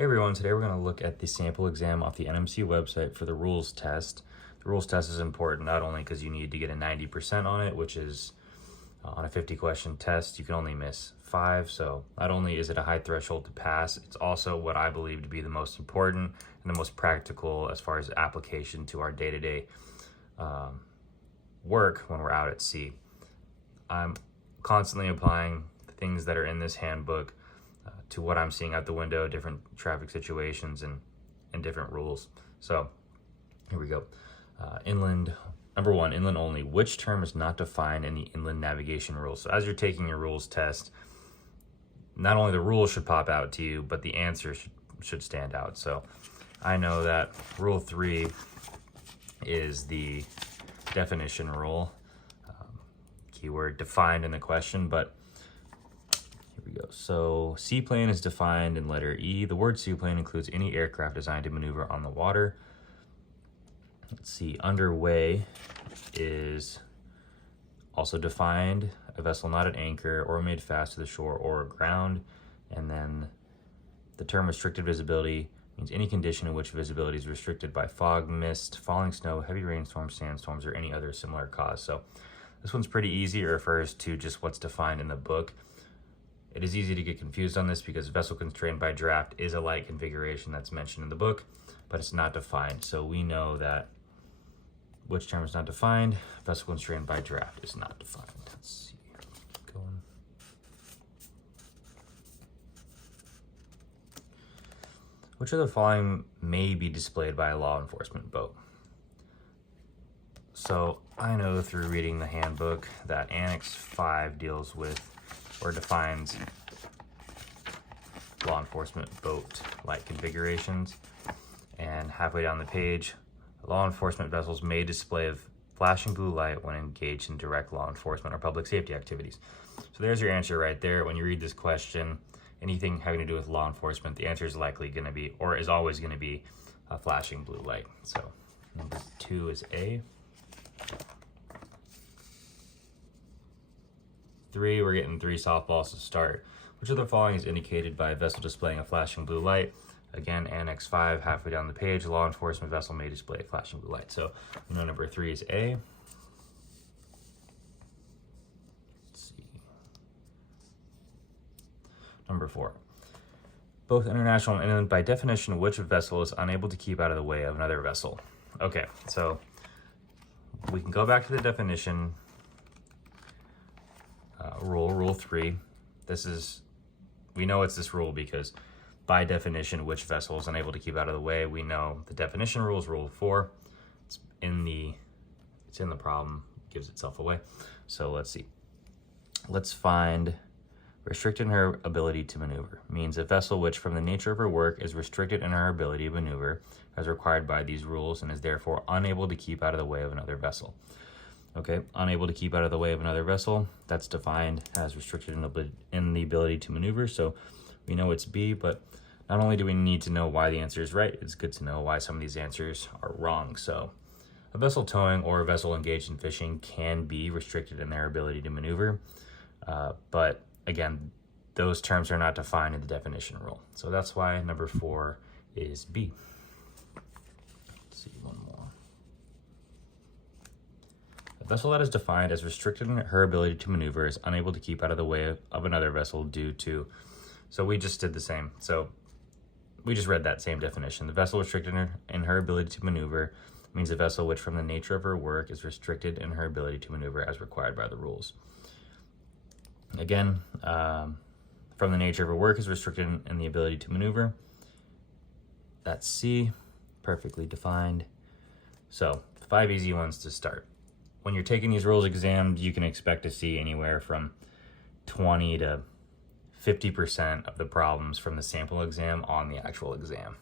Hey everyone, today we're going to look at the sample exam off the NMC website for the rules test. The rules test is important not only because you need to get a 90% on it, which is on a 50 question test, you can only miss 5. So not only is it a high threshold to pass, it's also what I believe to be the most important and the most practical as far as application to our day-to-day work when we're out at sea. I'm constantly applying the things that are in this handbook to what I'm seeing out the window, different traffic situations and different rules. So here we go. Inland, number 1, inland only. Which term is not defined in the inland navigation rules? So as you're taking your rules test, not only the rules should pop out to you, but the answer should stand out. So I know that rule 3 is the definition rule, keyword defined in the question, but here we go. So seaplane is defined in letter E. The word seaplane includes any aircraft designed to maneuver on the water. Let's see, underway is also defined, a vessel not at anchor or made fast to the shore or ground. And then the term restricted visibility means any condition in which visibility is restricted by fog, mist, falling snow, heavy rainstorms, sandstorms, or any other similar cause. So this one's pretty easy. It refers to just what's defined in the book. It is easy to get confused on this because vessel constrained by draft is a light configuration that's mentioned in the book, but it's not defined. So we know that which term is not defined, vessel constrained by draft is not defined. Let's see, keep going. Which of the following may be displayed by a law enforcement boat? So I know through reading the handbook that Annex 5 deals with or defines law enforcement boat light configurations. And halfway down the page, law enforcement vessels may display a flashing blue light when engaged in direct law enforcement or public safety activities. So there's your answer right there. When you read this question, anything having to do with law enforcement, the answer is likely going to be, or is always going to be, a flashing blue light. So number 2 is A. 3, we're getting 3 softballs to start. Which of the following is indicated by a vessel displaying a flashing blue light? Again, Annex 5, halfway down the page, law enforcement vessel may display a flashing blue light. So we know number 3 is A. Let's see. Number 4. Both international and inland, by definition, which vessel is unable to keep out of the way of another vessel? Okay, so we can go back to the definition rule 3. We know it's this rule because by definition, which vessel is unable to keep out of the way. We know the definition rule is rule 4. It's in the problem, gives itself away. So let's see. Let's find restricted in her ability to maneuver. Means a vessel which from the nature of her work is restricted in her ability to maneuver as required by these rules and is therefore unable to keep out of the way of another vessel. Okay, unable to keep out of the way of another vessel, that's defined as restricted in the ability to maneuver. So we know it's B, but not only do we need to know why the answer is right, it's good to know why some of these answers are wrong. So a vessel towing or a vessel engaged in fishing can be restricted in their ability to maneuver. But again, those terms are not defined in the definition rule. So that's why number 4 is B. Let's see one more. A vessel that is defined as restricted in her ability to maneuver is unable to keep out of the way of another vessel due to, so we just did the same. So we just read that same definition. The vessel restricted in her ability to maneuver means a vessel which from the nature of her work is restricted in her ability to maneuver as required by the rules. Again, from the nature of her work is restricted in the ability to maneuver. That's C, perfectly defined. So 5 easy ones to start. When you're taking these rules exams, you can expect to see anywhere from 20 to 50% of the problems from the sample exam on the actual exam.